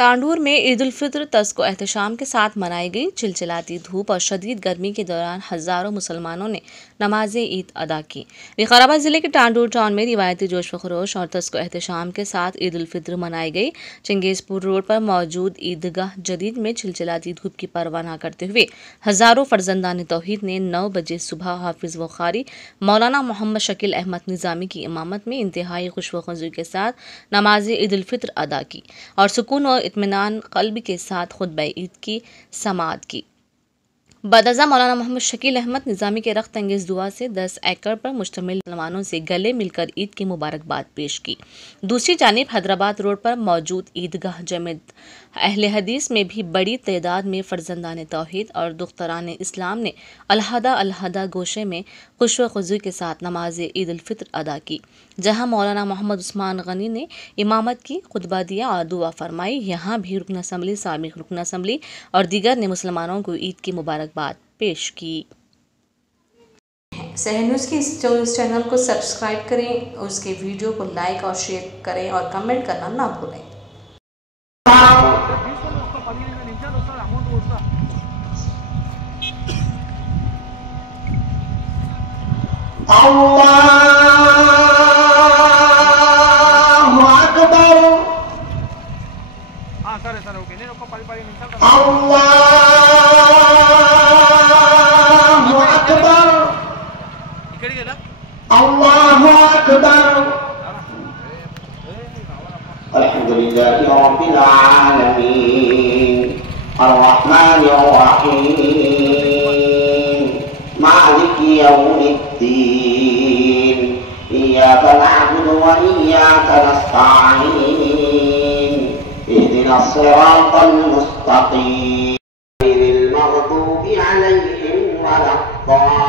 तांडूर में ईद उल फित्र तस्को एहतशाम के साथ मनाई गई। चिलचिलाती धूप और शदीद गर्मी के दौरान हज़ारों मुसलमानों ने नमाज ईद अदा की। विकाराबाद ज़िले के तांडूर टाउन में रिवायती जोश व खरोश और तस्को एहतशाम के साथ ईद उल फित्र मनाई गई। चंगेज़पुर रोड पर मौजूद ईदगाह जदीद में चिलचिलाती धूप की परवाह न करते हुए हज़ारों फर्जंदान तौहीद ने 9 बजे सुबह हाफिज़ व क़ारी मौलाना मोहम्मद शकील अहमद निज़ामी की इमामत में इंतहाई खुश व ख़ुज़ू के साथ नमाज ईद उल फित्र अदा की और सुकून और इत्मीनान क़ल्ब के साथ खुतबा ईद की समाअत की। बदअज़ा मौलाना मोहम्मद शकील अहमद निज़ामी के रख्त अंगेज़ दुआ से 10 एकड़ पर मुश्तमिल मुसलमानों से गले मिलकर ईद की मुबारकबाद पेश की। दूसरी जानिब हैदराबाद रोड पर मौजूद ईदगाह जमेत अहले हदीस में भी बड़ी तादाद में फर्जंदान तौहीद और दुख्तरान इस्लाम ने अलहदा गोशे में खुश व ख़ुज़ू के साथ नमाज ईद उल फित्र अदा की, जहाँ मौलाना मोहम्मद उस्मान गनी ने इमामत की, खुतबा दिया और दुआ फरमाई। यहाँ भी रुकन असम्बली, साबिक़ रुकन असम्बली और दीगर ने मुसलमानों को ईद की मुबारकबाद पेश की। सहर न्यूज़ के इस चैनल को सब्सक्राइब करें, उसके वीडियो को लाइक और शेयर करें और कमेंट करना ना भूलें। अल्लाहु अकबर। अल्लाहु अकबर। अल्लाहु अकबर। अल्हम्दुलिल्लाहि रब्बिल आलमीन अर्रहमानिर रहीम मालिकि यौमिद्दीन इय्याका नअबुदु व इय्याका नस्तईन इहदिनस सिरातल मुस्तक़ीम गैरिल मग़दूबि अलैहिम वलद्दाल्लीन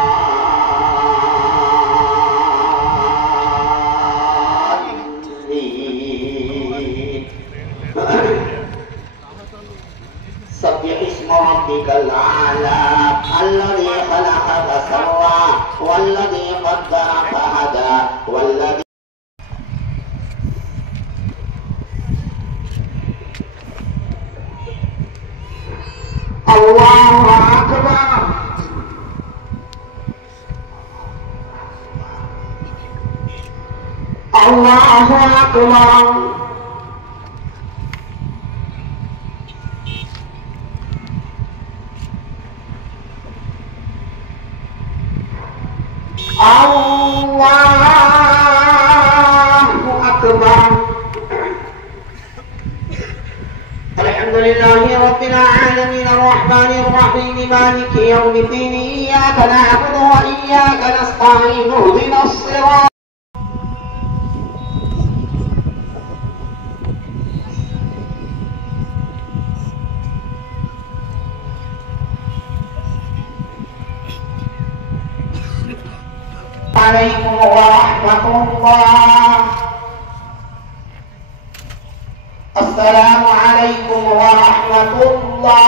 सब्बिह इस्म रब्बिकल आला अल्लज़ी खलक़ फसव्वा वल्लज़ी क़द्दर फहदा वल्लज़ी अल्लाहु अकबर। अल्लाहु अकबर। अल्लाहु अकबर। अल्हम्दुलिल्लाहि रब्बिल आलमीन अर्रहमानिर रहीम मालिकि यौमिद्दीन इय्याका नअबुदु व इय्याका नस्तईन इहदिनस सिरात अलैकुम व रहमतुल्लाह। अस्सलामु अलैकुम व रहमतुल्लाह।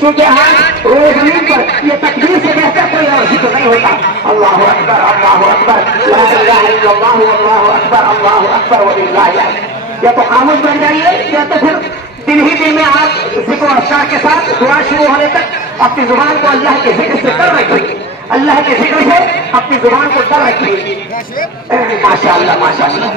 क्योंकि आज रोशनी पर ये तकबीर से बेहतर कोई और जिक्र नहीं होता। अल्लाहु अकबर, अल्लाहु अकबर, ला इलाहा इल्लल्लाह, अल्लाहु अकबर, अल्लाहु अकबर व लिल्लाहिल हम्द। या तो खामोश बन जाइए या तो फिर दिल ही दिल में आप जिक्र और शाह के साथ दुआ शुरू होने तक अपनी जुबान को अल्लाह के जिक्र से तर रखिए। अल्लाह के जिक्र से अपनी जुबान को तर रखिए। माशाअल्लाह, माशाअल्लाह।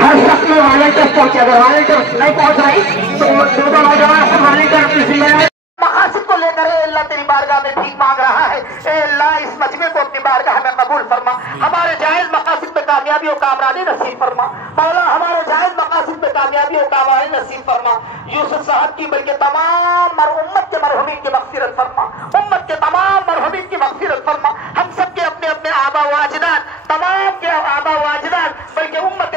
हर शख्स में वॉलंटियर्स पहुंचे। अगर वॉलंटियर्स नहीं पहुंच रही तो दो नौजवान सब वॉलंटियर अपनी जिम्मेदारी मकासद को लेकर अल्लाह तेरी बारगाह में भीख मांग रहा है। अल्लाह इस मजमे को अपनी बारगाह में कबूल फरमा। हमारे जायज मकासद में कामयाबी और कामरानी नसीब फरमा। मौला हमारे जायज मकासद में कामयाबी और कामरानी नसीब फरमा। यूसुफ साहब की बल्कि तमाम उम्मत के मरहुमीन की मग़फ़िरत फरमा। उम्मत के तमाम मरहुमीन की मग़फ़िरत फरमा। हम सबके अपने अपने आबा व अजदाद, तमाम के आबा व अजदाद, बल्कि उम्मत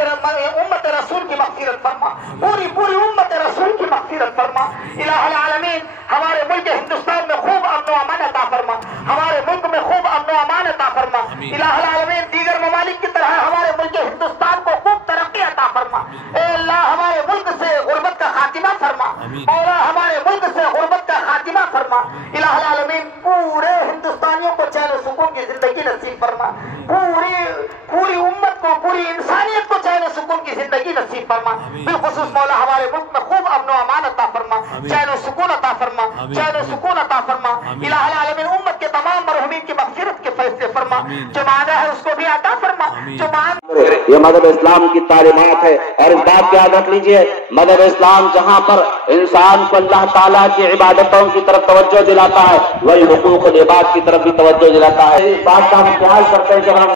रसूल की मग़फ़िरत फरमा। पूरी पूरी उम्मत रसूल की मग़फ़िरत फरमा। इलाहुल आलमीन हमारे मुल्क हिंदुस्तान में खूब अमन व अमान अता फरमा। हमारे मुल्क में खूब अमन व अमान अता फरमा। इलाहुल आलमीन दीगर ममालिक की तरह हमारे मुल्क हिंदुस्तान को खूब तरक्की अता फरमा। अल्लाह हमारे मुल्क से गुर्बत का खातिमा फरमा। मौला हमारे मुल्क से गुर्बत का खातिमा फरमा। इलाहुल आलमीन पूरे हिंदुस्तानियों को चैन सुकून की जिंदगी नसीब फरमा। पूरी उम्मत को नसीब फरमा। बिलखुसूस मौला हमारे मुल्क में खूब अमन व अमान अता फरमा, चैन व सुकून अता फरमा, चैन व सुकून अता फरमा। इलाहुल आलमीन उम्मत के तमाम मरहूमीन की मग़फ़िरत के फैसले फरमा, जो मांगा है उसको भी अता फरमा, जो मांग। ये मज़हब इस्लाम की तालीमात है और इस बात को याद रख लीजिए, मज़हब इस्लाम जहाँ पर इंसान को अल्लाह ताला की इबादतों की तरफ तवज्जो दिलाता है, वही हुकूक़ुल इबाद की तरफ भी तवज्जो दिलाता है। इस बात का हम ख्याल करते हैं जब हम